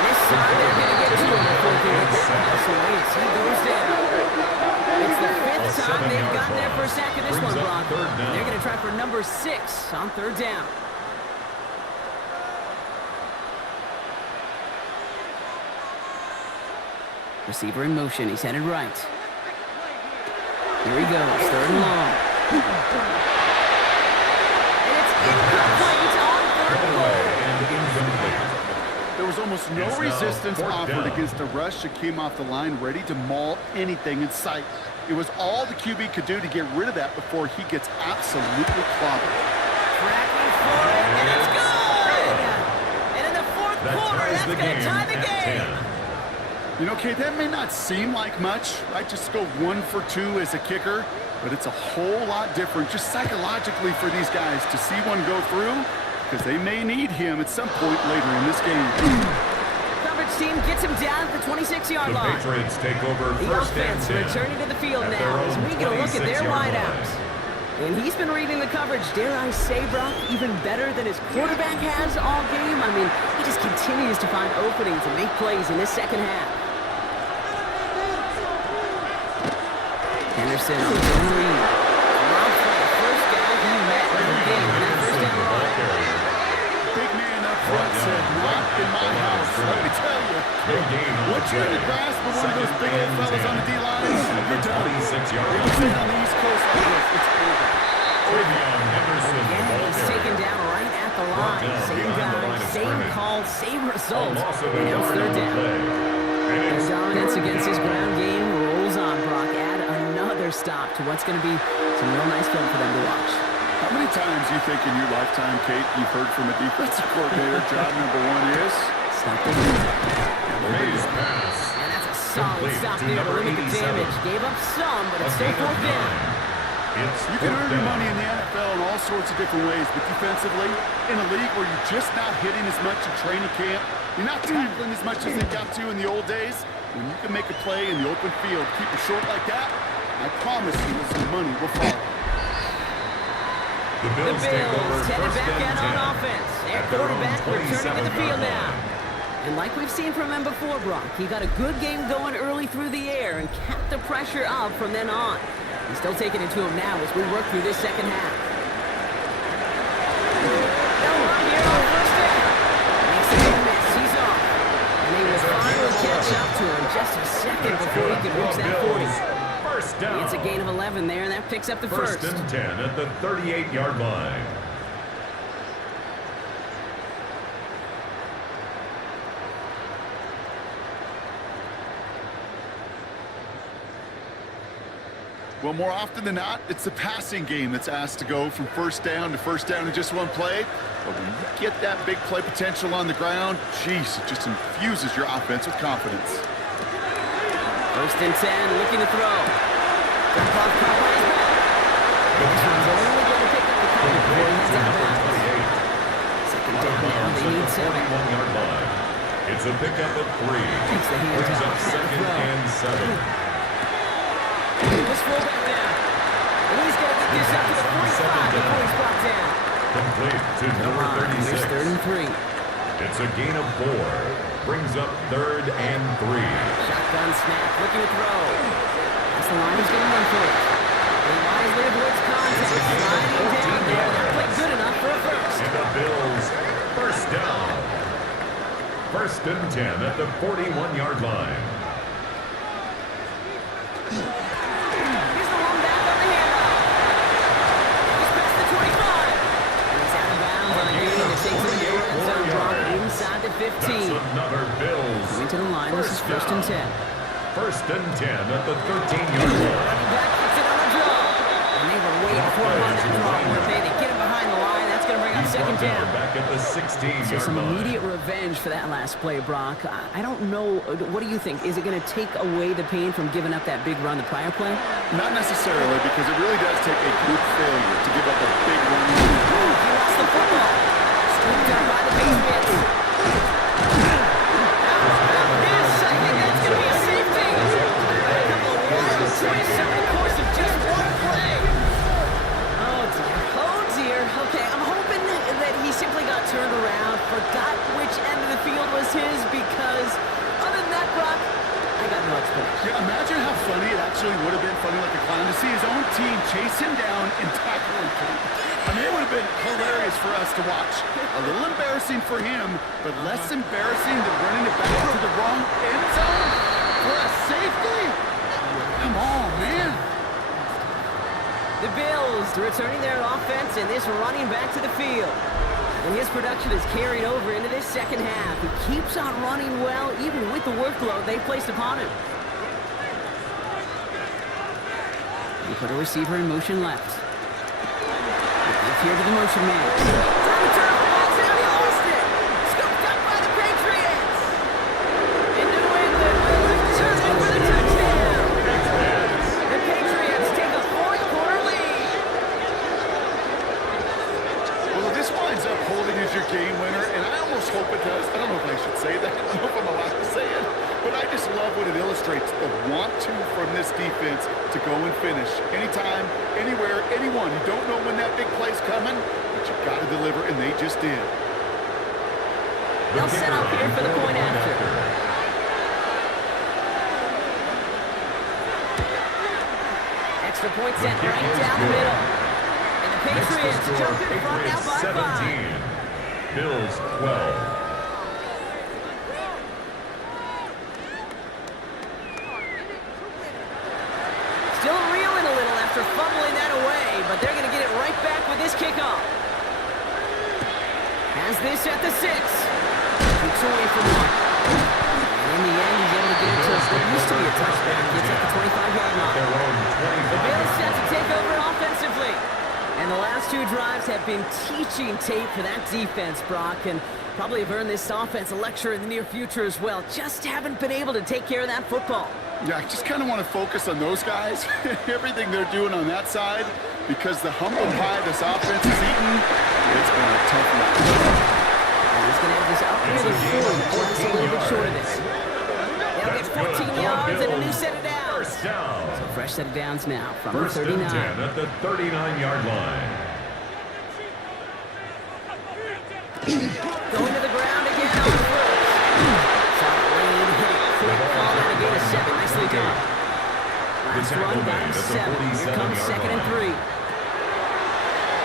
This side, they're going to get to him before they get that pass away as he goes down. It's the 5th time they've gotten their first sack in this one, Brings up Brock. third down. They're going to try for number 6 on third down. Receiver in motion. He's headed right. Here he goes. Third and long. And it's incomplete on third and goal. And incomplete. There was almost no It's now resistance fourth offered down. against a rush that came off the line ready to maul anything in sight. It was all the QB could do to get rid of that before he gets absolutely clobbered. Tracking for it, and it's good! And in the fourth quarter, that's going to tie the game. You know, Kate, that may not seem like much, right? Just go 1 for 2 as a kicker, but it's a whole lot different just psychologically for these guys to see one go through, because they may need him at some point later in this game. Coverage team gets him down at the 26-yard line. The Patriots take over The first and offense 10. returning to the field At now their as own we get a look at their 26-yard wideouts. And he's been reading the coverage, dare I say, Brock, even better than his quarterback has all game. I mean, he just continues to find openings and make plays in this second half. Henderson on the lead. First down he met in the game on that first down run. Big man up front said, not in my house. Let me tell you, once you're in the grasp of one of those big old fellas on the D-line, you're done. 26-yard If you sit on the East Coast like this, it's over. Again, he's taken down right at the line. Same guy, same call, same result. And now it's third down. His dominance against his ground game rolls on, Brock. Add another stop to what's going to be some real nice film for them to watch. How many times do you think in your lifetime, Kate, you've heard from a defensive coordinator, job number 1 is? Stop the run. Raise pass. And that's a solid Complete stop to there to number limit the 87. damage. Gave up some, but it's still fourth down. You can earn your money in the NFL in all sorts of different ways, but defensively, in a league where you're just not hitting as much in training camp, you're not tackling as much as they got to in the old days, when you can make a play in the open field, keep it short like that, I promise you some money will follow. The The Bills take over Bills headed first back and out 10. on offense. Their At their own quarterback returning to the 27-yard field line. now. And like we've seen from him before, Brock, he got a good game going early through the air and kept the pressure up from then on. He's still taking it to him now as we work through this second half. They'll run here on first down. Makes a big miss. He's off. And they will finally catch up to him just a second before he can reach that 40. First down. It's a gain of 11 there, and that picks up the first. First and 10 at the 38-yard line. Well, more often than not, it's the passing game that's asked to go from first down in just one play. But when you get that big play potential on the ground, geez, it just infuses your offense with confidence. First and 10, looking to throw. Dump off caught by his back. This one's only going to pick up the cover before he heads out of bounds. Second down now, they need 7. 41-yard line. It's a pickup of 3. Takes the hands Brings off. up second and 7. Just roll back down. And he's going to get this up to the 45 before he's brought down. Complete to number 36. Here's 3rd and 3. It's a gain of 4. Brings up 3rd and 3. Shotgun snap, looking to throw. That's the line he's going to run for it. He wisely avoids contact. Sliding down there. That play good enough for a first. And the Bills first down. First and 10 at the 41-yard line. Here's the one back on the handoff. He's past the 25. And he's out of bounds on a gain that takes him to the red zone block inside the 15. That's another Bills. Going to the line, this is first and 10. First and 10 at the 13-yard line. Running back puts it on the draw. And they were waiting for him on that draw. They get him behind the line. That's going to bring up second down. Back at the 16-yard So some line. immediate revenge for that last play, Brock. I don't know. What do you think? Is it going to take away the pain from giving up that big run the prior play? Not necessarily, because it really does take a good failure to give up a big run. He lost the football. Scooped up by the Patriots. I think that's going to be a safety. A couple of wild twists over the course of just one play. Oh, dear. Oh, dear. Okay, I'm hoping that he simply got turned around, forgot which end of the field was his, because other than that, Brock, I got no explanation. Yeah, imagine how funny it actually would have been, funny like a clown, to see his own team chase him down and tackle him. I mean, it would have been hilarious for us to watch. A little embarrassing for him, but less embarrassing than running it back to the wrong end zone for a safety? Come on, man. The Bills returning their offense and this running back to the field. And his production is carried over into this second half. He keeps on running well, even with the workload they placed upon him. They put a receiver in motion left. Left here to the motion man. Trying to turn the ball down, he lost it. Scooped up by the Patriots. Into New England, searching for the touchdown. The Patriots take a fourth-quarter lead. Well, if this winds up holding as your game winner, and I almost hope it does. I don't know if I should say that. I don't know if I'm allowed to say it. But I just love what it illustrates, the want-to from this defense to go and finish. Anytime, anywhere, anyone. You don't know when that big play's coming, but you've got to deliver, and they just did. They'll set up here for the point after. Extra point set right down the middle. And the Patriots jump in front now by 5. Bills 12. Still reeling a little after fumbling that away, but they're going to get it right back with this kickoff. Has this at the 6. Keeps away from 1. And in the end, he's able to get it to what used to be a touchdown. Gets at the 25-yard line. The Bills set to take over offensively. And the last 2 drives have been teaching tape for that defense, Brock, and probably have earned this offense a lecture in the near future as well. Just haven't been able to take care of that football. Yeah, I just kind of want to focus on those guys, everything they're doing on that side, because the humble pie this offense is eating, it's been a tough night. And he's going to have this up near the 40, just a little bit short of this. They'll get 14 yards and a new set of downs. So fresh set of downs now from the 39. First and 10 at the 39-yard line. Going to the ground again on the first. Ball down a gain of 7. Nicely done. Last run down to 7. Here comes 2nd and 3.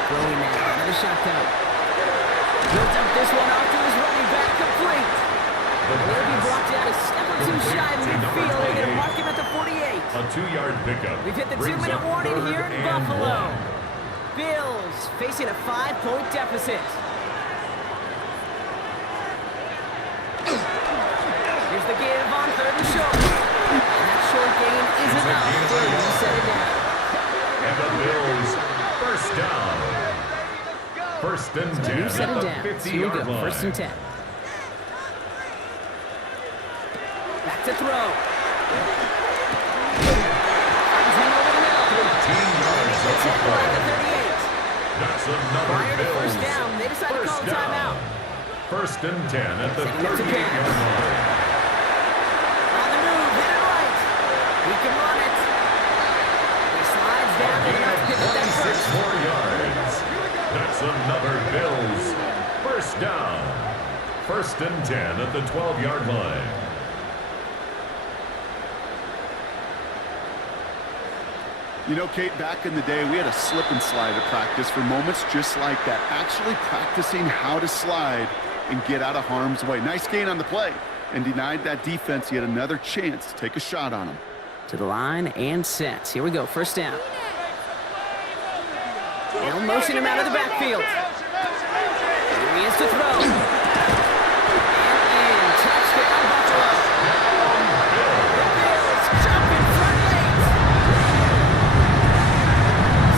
Throwing now. Another shotgun. Builds up this one off to his running back, complete. And he'll be brought down a step or 2 shy of midfield. They're going to mark him at the 48. A 2-yard pickup. We've hit the 2-minute warning here in Buffalo. Bills facing a 5-point deficit. Here's the give on 3rd and short. And that short gain is enough for him to set it down. And the Bills first down. First and 10 Set at it the down. 50-yard line. First and 10. Back to throw. Finds him over the middle. 15 yards Gets hit on by the the play. 38. That's another Prior to Bills. first down, they decide to call a timeout. First and 10 at the Second up to 38-yard line. On the move, hit it right. He can run it. He slides down and enough to pick up that 26 first. more yards. That's another Bills. First down. First and 10 at the 12-yard line. You know, Kate, back in the day, we had a slip and slide at practice for moments just like that. Actually practicing how to slide and get out of harm's way. Nice gain on the play, and denied that defense yet another chance to take a shot on him. To the line and set. Here we go, first down. They'll motion him out of the backfield. Here he is to throw. And in, touchdown Buffalo. The Bills jump in front late.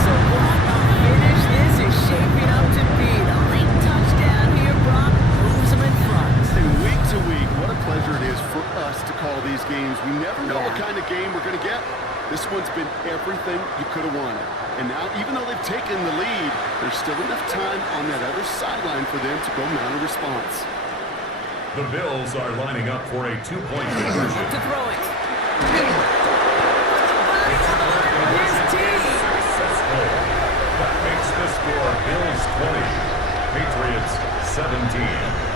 So what a finish this is shaping up to be. The late touchdown here, Brock, moves them in front. And week to week, what a pleasure it is for us to call these games. We never know what kind of game we're going to get. This one's been everything you could have wanted. And now, even though they've taken the lead, there's still enough time on that other sideline for them to go mount a response. The Bills are lining up for a 2-point conversion. To throw it. His team. Successful. That makes the score Bills 20, Patriots 17.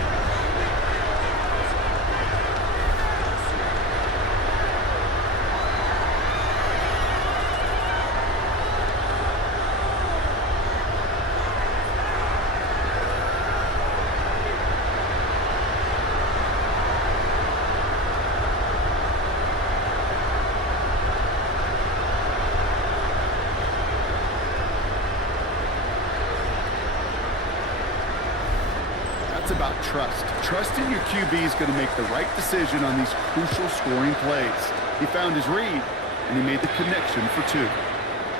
It's about trust. Trusting your QB is going to make the right decision on these crucial scoring plays. He found his read, and he made the connection for 2.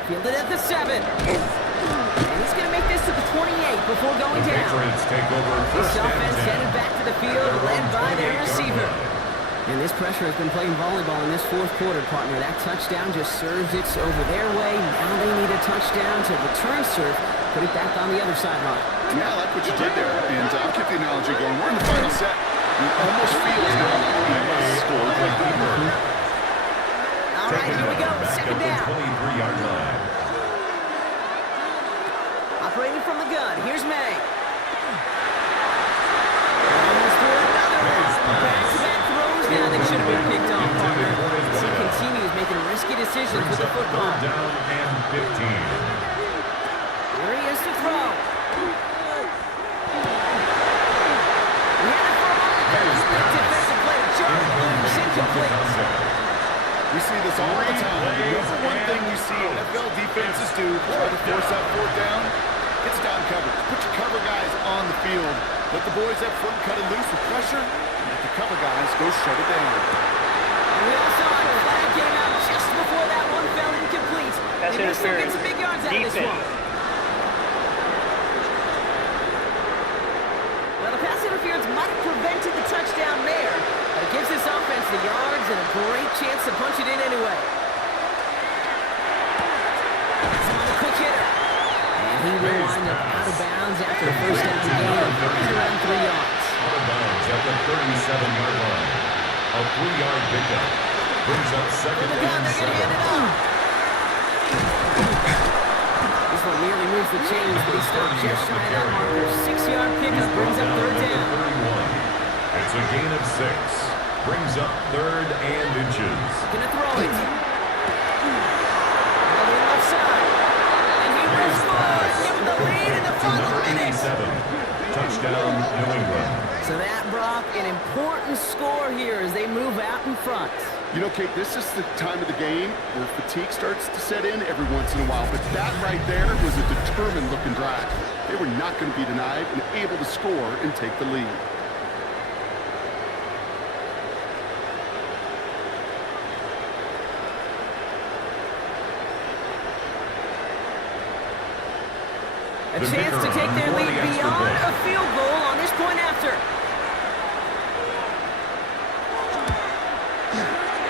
Fielded at the 7. And he's going to make this to the 28 before going The down. Patriots take over This first and offense 10. headed back to the field, led by their receiver. And this pressure has been playing volleyball in this fourth quarter, partner. That touchdown just served it over their way. Now they need a touchdown to return serve, put it back on the other sideline. Yeah, I like what you did there. And I'll keep the analogy going. We're in the final set. It almost feels now like we must score like we were. All right, here we go. Second down. 23-yard line. Operating from the gun. Here's May. Almost threw another one. Back-to-back throws now that should have been picked off, partner. As he continues making risky decisions with the football. Third down and 15. Here he is to throw. He had it for a moment there. Big defensive play. Jarred loose, incomplete. We see this all the time. The number one thing you see NFL defenses do, try to force that fourth down, it's down coverage. Put your cover guys on the field. Let the boys up front cut it loose with pressure, and let the cover guys go shut it down. And we all saw it. The flag came out just before that one fell incomplete. That's They still get interference. some big yards out of this Defense. one. Well, the pass interference might have prevented the touchdown there, but it gives this offense the yards and a great chance to punch it in anyway. On the quick hitter. And he will wind up out of bounds after a first down gain of right around 3 yards. Out of bounds at the 37-yard line. A 3-yard pickup brings up second They're and going to hand 7. it off. This one nearly moves the chains, but he stopped just shy of that marker. 6-yard pickup brings up third down. 31. It's a gain of 6. Brings up third and inches. Gonna throw it. On the left side. And he will score. Give him the lead in the final minute. 87. Touchdown, New England. So that brought an important score here as they move out in front. You know, Kate, this is the time of the game where fatigue starts to set in every once in a while, but that right there was a determined-looking drive. They were not going to be denied and able to score and take the lead. A The chance to kicker take their on lead the extra beyond point. a field goal on this point after.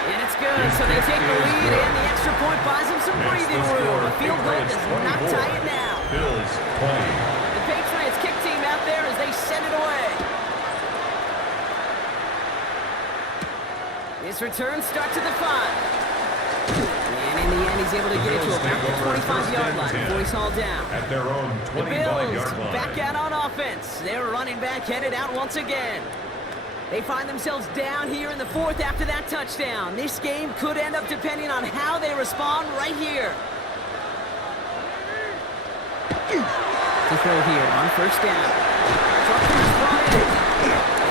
And it's good, so they take the lead, and the extra point buys them some It's breathing the score. room. A field goal Patriots does not 24. tie it now. Bills 20. The Patriots kick team out there as they send it away. This return starts at the 5. And in the end, he's able to get it to about the 25-yard line before he's hauled down. At their own The 25-yard Bills line. back out on offense. Their running back headed out once again. They find themselves down here in the fourth after that touchdown. This game could end up depending on how they respond right here. To throw here on first down. Trucker's brought in.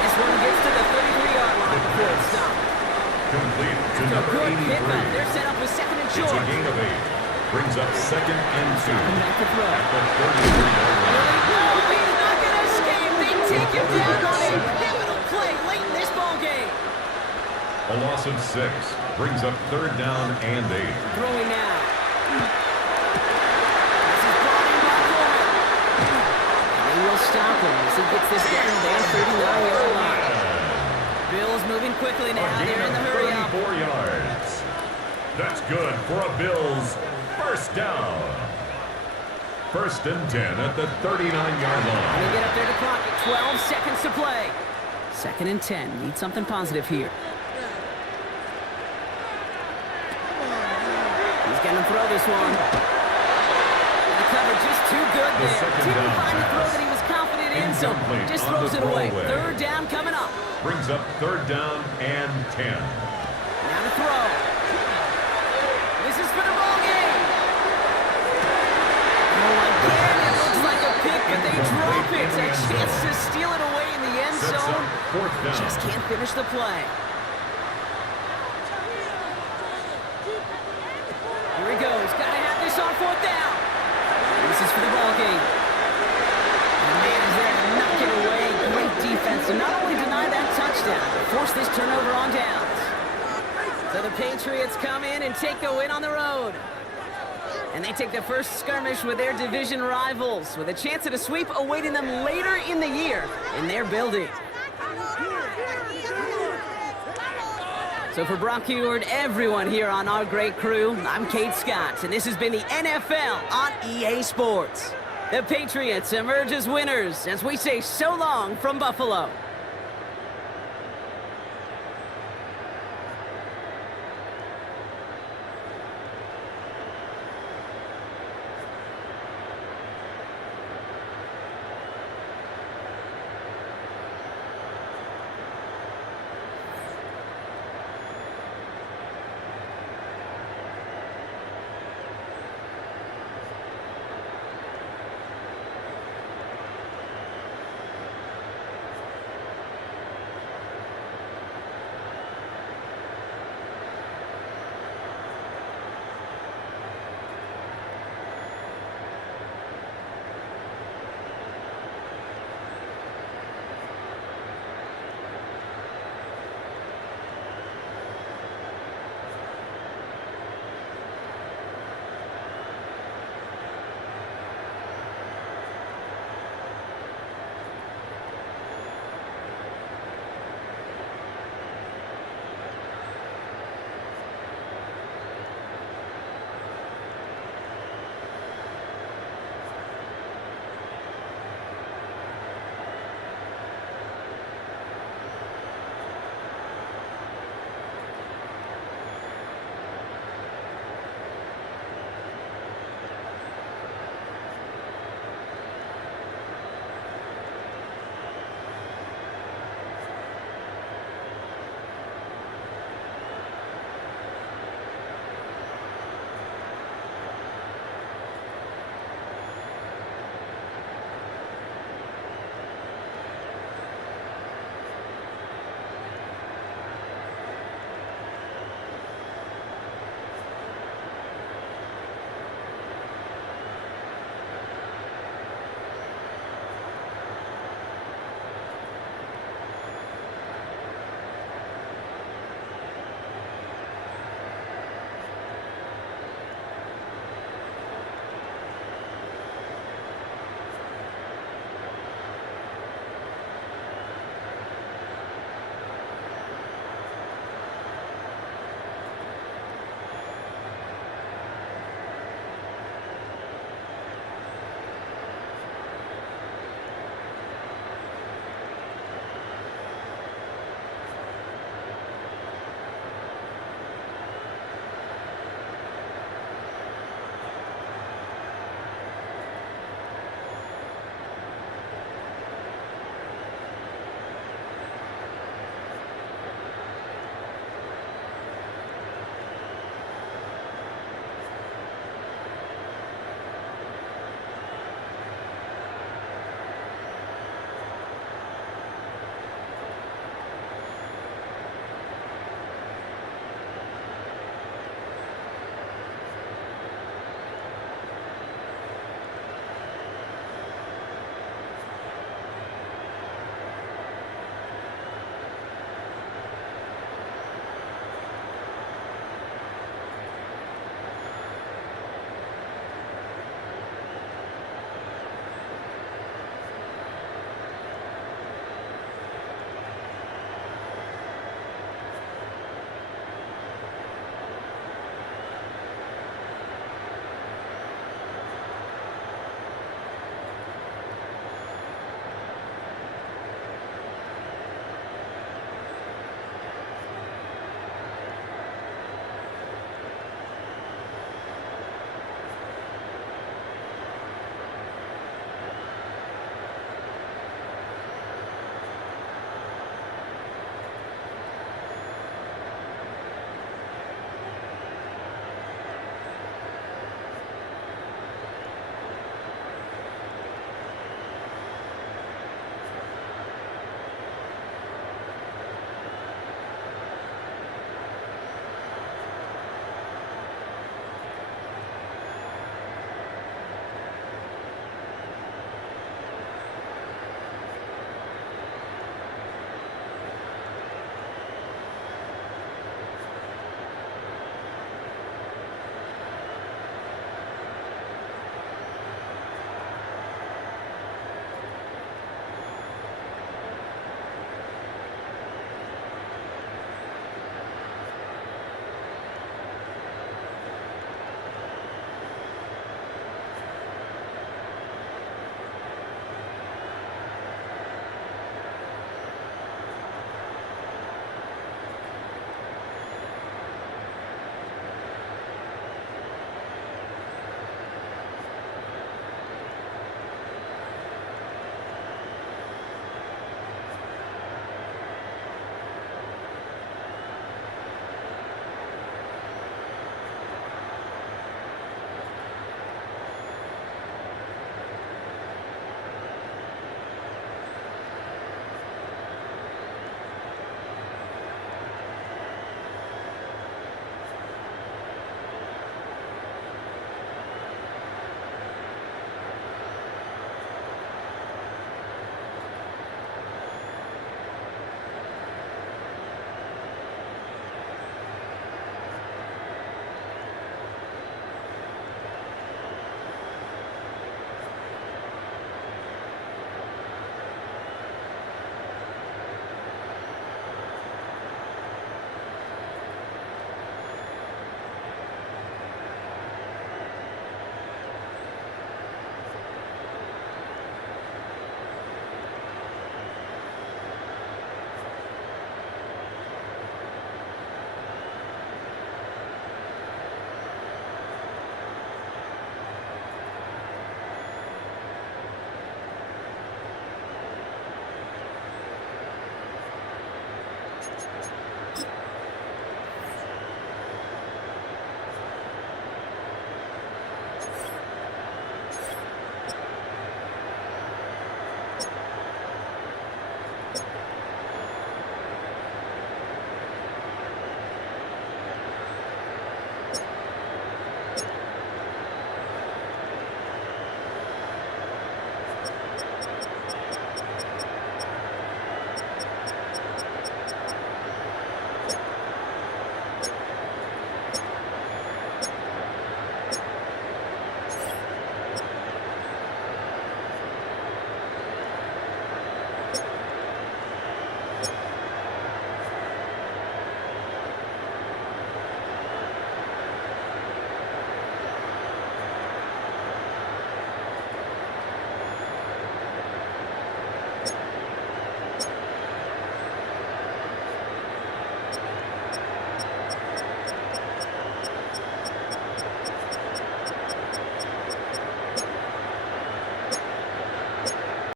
This one gets to the 33-yard line before it's stopped. Complete to A number good 83. pickup. They're set up with second and It's a short. gain of 8. Brings up second and 2. Come back to throw. At the 33-yard line. No, he's not going to escape. They take him down on a pivotal play late in this ball game. A loss of 6. Brings up third down and 8. Throwing now. This is brought in by Coleman. And they will stop him as he gets this down their 39-yard line. Bills moving quickly now. A gain They're in the of hurry up. 34 yards. That's good for a Bills first down. First and 10 at the 39-yard line. They get up there to clock at 12 seconds to play. Second and 10. Need something positive here. He's going to throw this one. And the cover just too good The there. second Didn't down find a throw pass. that he was confident in, so Incomplete just on throws the it away. throwaway. Third down coming up. Brings up third down and 10. Now to throw. This is for the ball game. Oh, again, it looks like a pick, but they drop it. A chance to steal it away in the end Sets zone. up fourth down. Just can't finish the play. Here he goes. Got to have this on fourth down. This is for the ball game. And man, is there to knock it away. Great defense to not only deny that touchdown, but force this turnover on downs. So the Patriots come in and take the win on the road. And they take the first skirmish with their division rivals, with a chance at a sweep awaiting them later in the year in their building. So for Brock Heward, everyone here on our great crew, I'm Kate Scott, and this has been the NFL on EA Sports. The Patriots emerge as winners as we say so long from Buffalo.